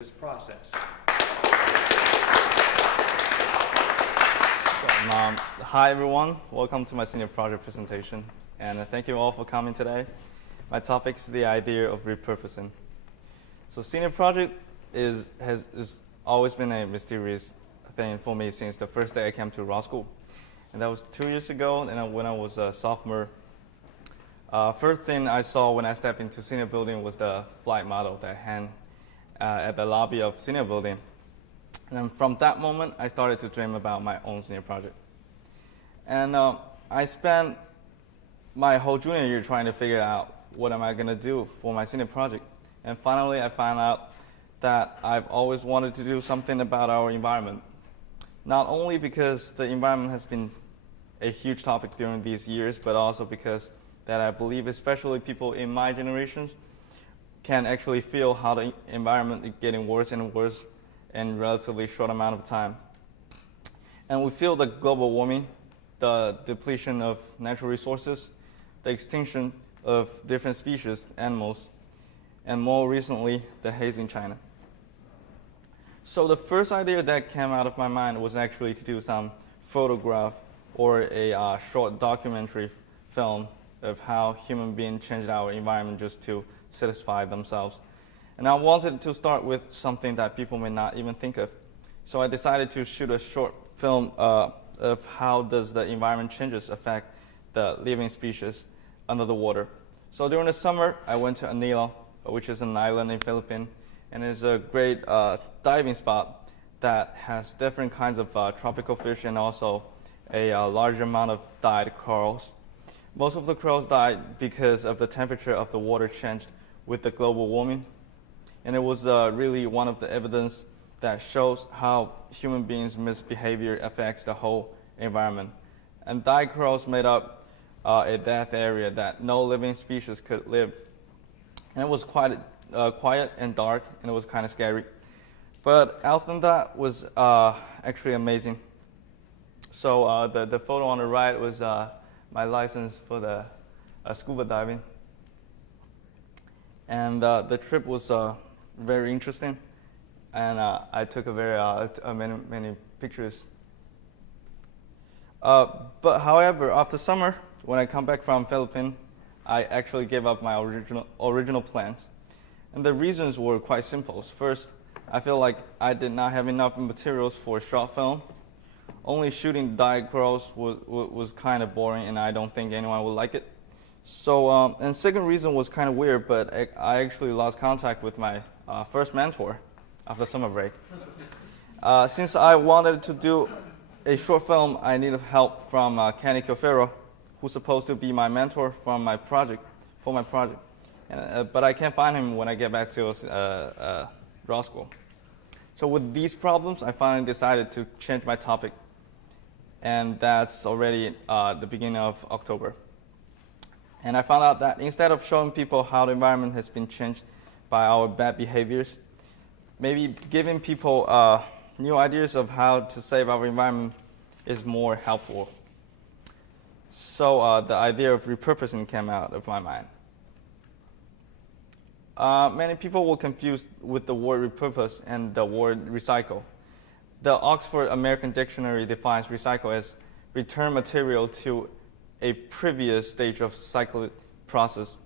this process. Hi everyone, welcome to my senior project presentation, and thank you all for coming today. My topic is the idea of repurposing. So senior project has always been a mysterious thing for me since the first day I came to law school, and that was 2 years ago. And when I was a sophomore, first thing I saw when I stepped into senior building was the flight model that hung at the lobby of senior building. And from that moment, I started to dream about my own senior project. And I spent my whole junior year trying to figure out what am I going to do for my senior project. And finally, I found out that I've always wanted to do something about our environment. Not only because the environment has been a huge topic during these years, but also because that I believe especially people in my generations can actually feel how the environment is getting worse and worse in a relatively short amount of time. And we feel the global warming, the depletion of natural resources, the extinction of different species, animals, and more recently, the haze in China. So the first idea that came out of my mind was actually to do some photograph or a short documentary film of how human beings changed our environment just to satisfy themselves. And I wanted to start with something that people may not even think of. So I decided to shoot a short film of how does the environment changes affect the living species under the water. So during the summer, I went to Anilo, which is an island in Philippines, and it's a great diving spot that has different kinds of tropical fish and also a large amount of dyed corals. Most of the corals died because of the temperature of the water changed with the global warming. And it was really one of the evidence that shows how human beings' misbehavior affects the whole environment. And dyed corals made up a death area that no living species could live. And it was quite quiet and dark, and it was kind of scary. But else than that was actually amazing. So the photo on the right was my license for the scuba diving. And the trip was very interesting, and I took many pictures. But however, after summer, when I come back from Philippines, I actually gave up my original plans. And the reasons were quite simple. First, I feel like I did not have enough materials for a short film. Only shooting dyed corals was kind of boring, and I don't think anyone would like it. So, and second reason was kind of weird, but I actually lost contact with my first mentor after summer break. Since I wanted to do a short film, I needed help from Kenny Kilfero, who's supposed to be my mentor for my project. But I can't find him when I get back to law school. So with these problems, I finally decided to change my topic, and that's already the beginning of October. And I found out that instead of showing people how the environment has been changed by our bad behaviors, maybe giving people new ideas of how to save our environment is more helpful. So the idea of repurposing came out of my mind. Many people were confused with the word repurpose and the word recycle. The Oxford American Dictionary defines recycle as return material to a previous stage of cyclic process.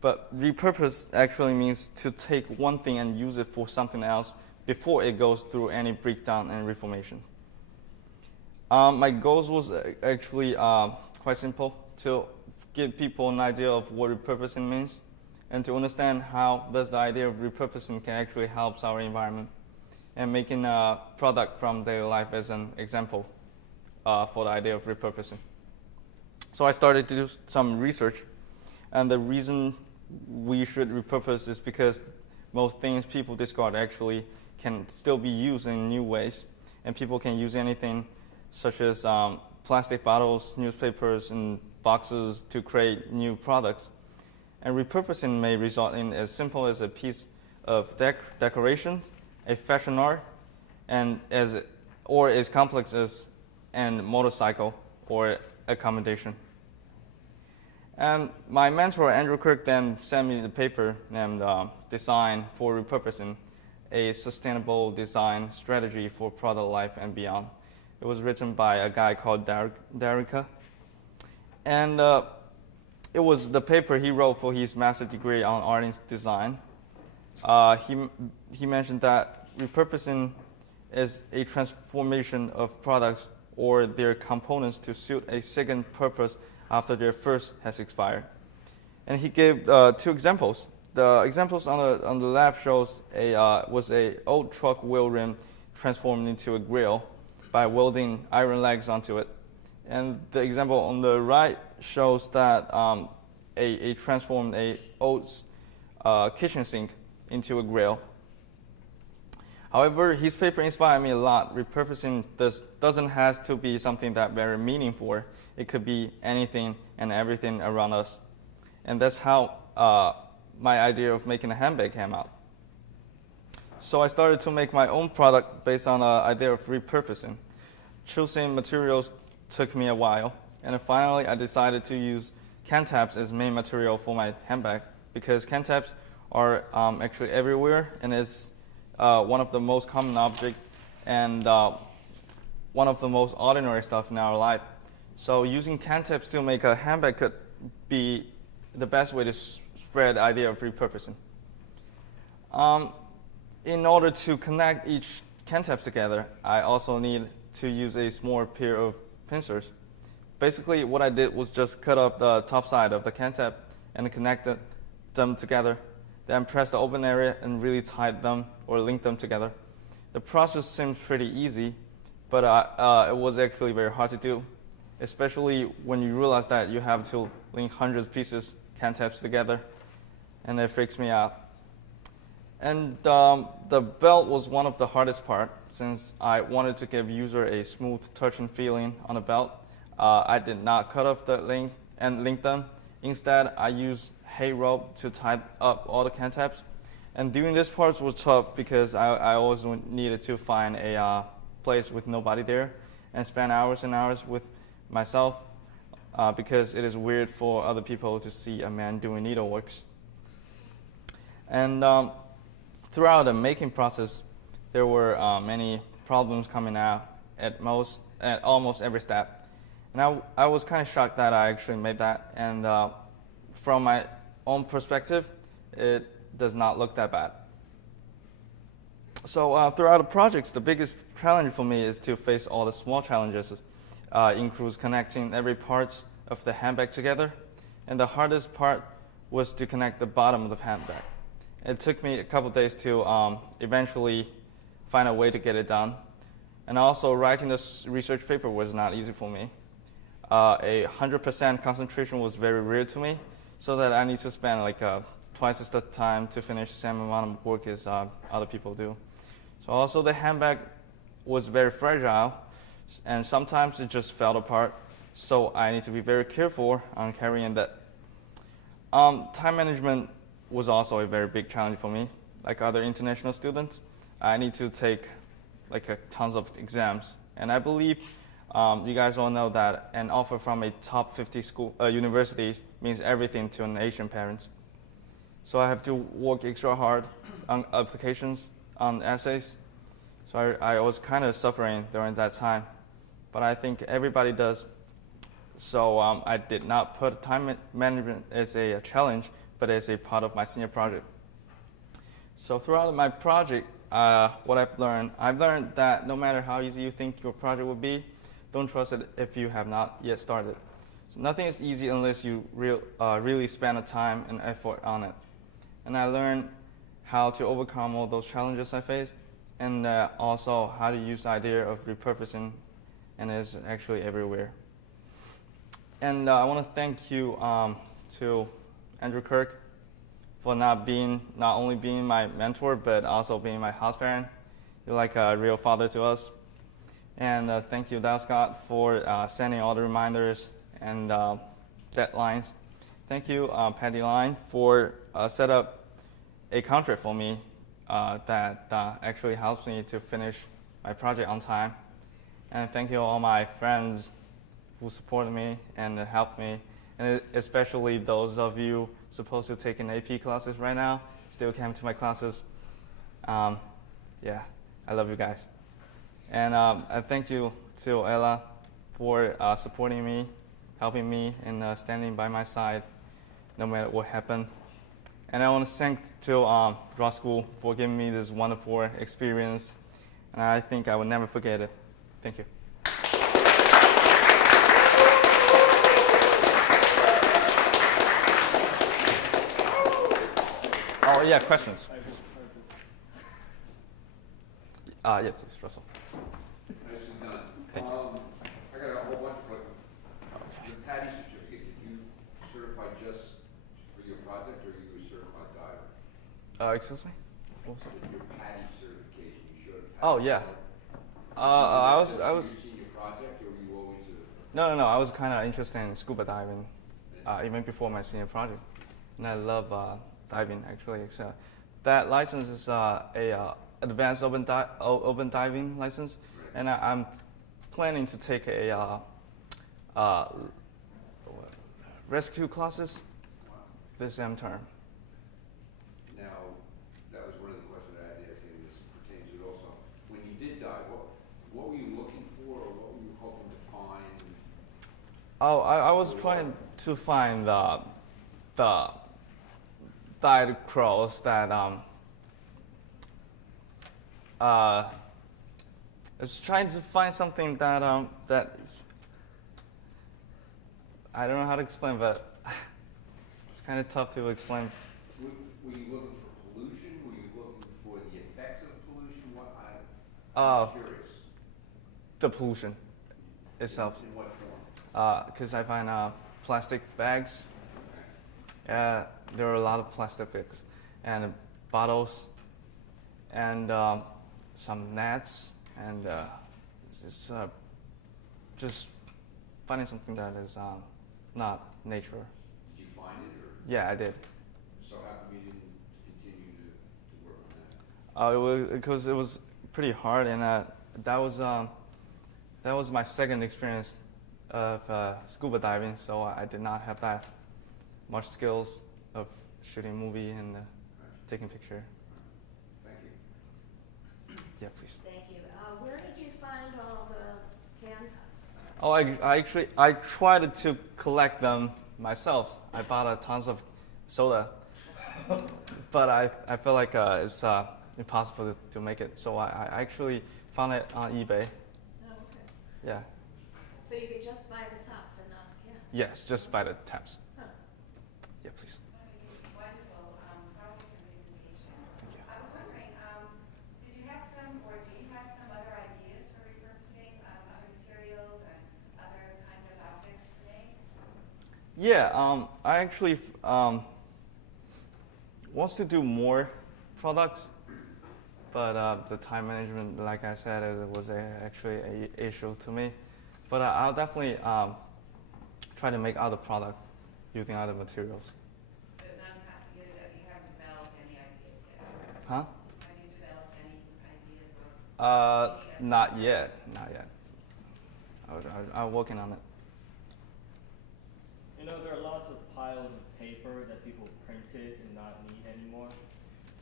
But repurpose actually means to take one thing and use it for something else before it goes through any breakdown and reformation. My goals was actually quite simple: to give people an idea of what repurposing means, and to understand how does the idea of repurposing can actually help our environment, and making a product from daily life as an example for the idea of repurposing. So I started to do some research, and the reason we should repurpose is because most things people discard actually can still be used in new ways, and people can use anything such as plastic bottles, newspapers, and boxes to create new products. And repurposing may result in as simple as a piece of decoration, a fashion art, or as complex as a motorcycle or accommodation. And my mentor, Andrew Kirk, then sent me the paper named Design for Repurposing a sustainable design strategy for product life and beyond. It was written by a guy called Darika. And it was the paper he wrote for his master's degree on art and design. He mentioned that repurposing is a transformation of products or their components to suit a second purpose after their first has expired. And he gave 2 examples. The examples on the left shows was a old truck wheel rim transformed into a grill by welding iron legs onto it. And the example on the right shows that transformed a old kitchen sink into a grill. However, his paper inspired me a lot. Repurposing doesn't have to be something that very meaningful. It could be anything and everything around us. And that's how my idea of making a handbag came out. So I started to make my own product based on the idea of repurposing. Choosing materials took me a while, and finally I decided to use can tabs as main material for my handbag because can tabs are actually everywhere and is one of the most common objects and one of the most ordinary stuff in our life. So using can tabs to make a handbag could be the best way to spread the idea of repurposing. In order to connect each can tabs together, I also need to use a small pair of pincers. Basically, what I did was just cut off the top side of the can tab and connected them together. Then press the open area and really tied them or link them together. The process seems pretty easy, but it was actually very hard to do, especially when you realize that you have to link hundreds of pieces can tabs together, and it freaks me out. And the belt was one of the hardest part since I wanted to give user a smooth touching feeling on the belt. I did not cut off the link and link them. Instead, I used hay rope to tie up all the can tabs. And doing this part was tough because I always needed to find a place with nobody there and spend hours and hours with myself because it is weird for other people to see a man doing needleworks. And throughout the making process, there were many problems coming out at almost every step. And I was kind of shocked that I actually made that. And from my own perspective, it does not look that bad. So throughout the projects, the biggest challenge for me is to face all the small challenges. Includes connecting every part of the handbag together. And the hardest part was to connect the bottom of the handbag. It took me a couple days to eventually find a way to get it done. And also, writing this research paper was not easy for me. 100% concentration was very rare to me, so that I need to spend like twice as the time to finish the same amount of work as other people do. So also, the handbag was very fragile, and sometimes it just fell apart. So I need to be very careful on carrying that. Time management was also a very big challenge for me. Like other international students, I need to take tons of exams. And I believe you guys all know that an offer from a top 50 universities means everything to an Asian parent. So I have to work extra hard on applications, on essays. So I was kind of suffering during that time. But I think everybody does. So I did not put time management as a challenge, but as a part of my senior project. So throughout my project, what I've learned that no matter how easy you think your project will be, don't trust it if you have not yet started. So nothing is easy unless you really spend the time and effort on it. And I learned how to overcome all those challenges I faced, and also how to use the idea of repurposing, and it's actually everywhere. And I want to thank you to Andrew Kirk for not only being my mentor, but also being my house parent. You're like a real father to us. And thank you, Dal Scott, for sending all the reminders and deadlines. Thank you, Patty Line, for set up a contract for me that actually helps me to finish my project on time. And thank you all my friends who supported me and helped me, and especially those of you supposed to take an AP classes right now, still came to my classes. Yeah, I love you guys. And I thank you to Ella for supporting me, helping me, and standing by my side no matter what happened. And I want to thank to Draw School for giving me this wonderful experience. And I think I will never forget it. Thank you. Oh, yeah, questions. Yeah, please, Russell. Nicely done. Thank you. I got a whole bunch of questions. The PADI certificate, did you certify just for your project, or you were certified diver? Excuse me? What was that? Your PADI certification, you showed a PADI. Oh, yeah. I was. Have you seen your project, or were you always a... No. I was kind of interested in scuba diving, even before my senior project, and I love diving actually. So that license is a advanced open diving license, Right. and I'm planning to take a rescue classes this term. Now, that was one of the questions I had to ask you, and this pertains to it also. When you did dive, what were you looking for, or what were you hoping to find? Oh, I was trying to find the dive crows that I was trying to find something that that I don't know how to explain, but it's kind of tough to explain. Were you looking for pollution? Were you looking for the effects of pollution? Uh, I'm curious. The pollution itself, In what form? because I find plastic bags. There are a lot of plastic bags and bottles and some nets, and it's just finding something that is not nature. Did you find it, or Yeah, I did. so how come you didn't continue to work on that? It was because it was pretty hard, and that was my second experience of scuba diving, so I did not have that much skills of shooting movie and taking picture. Thank you. Yeah, please. Thank you. Where did you find all the can tops? Oh, I tried to collect them myself. I bought tons of soda, but I feel like it's impossible to make it. So I actually found it on eBay. Oh, okay. Yeah. So you could just buy the tops and not the can? Yes, just by the taps. Huh. Yeah, please. Wonderful project and presentation. Thank you. I was wondering, did you have some, or do you have some other ideas for repurposing other materials and other kinds of objects today? Yeah, I actually wants to do more products, but the time management, like I said, it was actually an issue to me. But I'll definitely try to make other product using other materials. But you haven't developed any ideas yet? Huh? Have you developed any ideas or? Not yet. I'm working on it. You know, there are lots of piles of paper that people printed and not need anymore.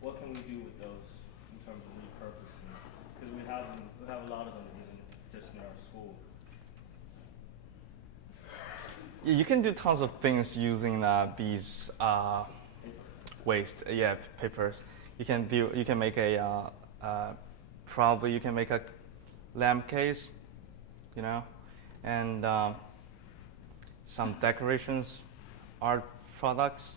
What can we do with those in terms of repurposing? Because we have a lot of them even just in our school. Yeah, you can do tons of things using these waste. Yeah, papers. You can make a probably you can make a lamp case, you know, and some decorations, art products.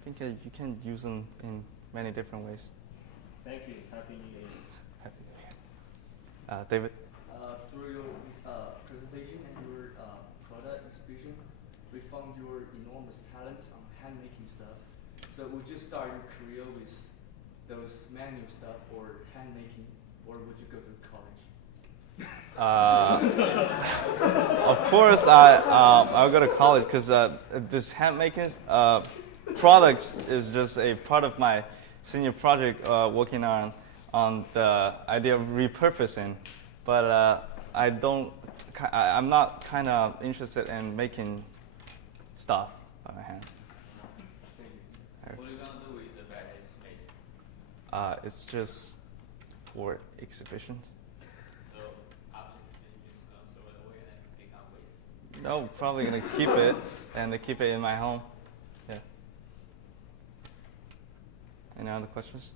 I think you can use them in many different ways. Thank you. Happy New Year. Happy New Year. David? Through your presentation and your product exhibition, we found your enormous talents on hand making stuff. So would you start your career with those manual stuff or hand making, or would you go to college? Of course, I'll go to college because this hand making products is just a part of my senior project, working on the idea of repurposing. But I'm not kind of interested in making stuff by my hand. Thank you. What are you gonna do with the bag that you made? It's just for exhibitions. So objects can you just throw it away and then take out waste? No, probably gonna keep it and keep it in my home. Yeah. Any other questions?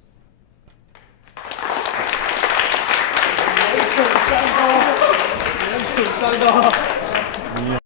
三高。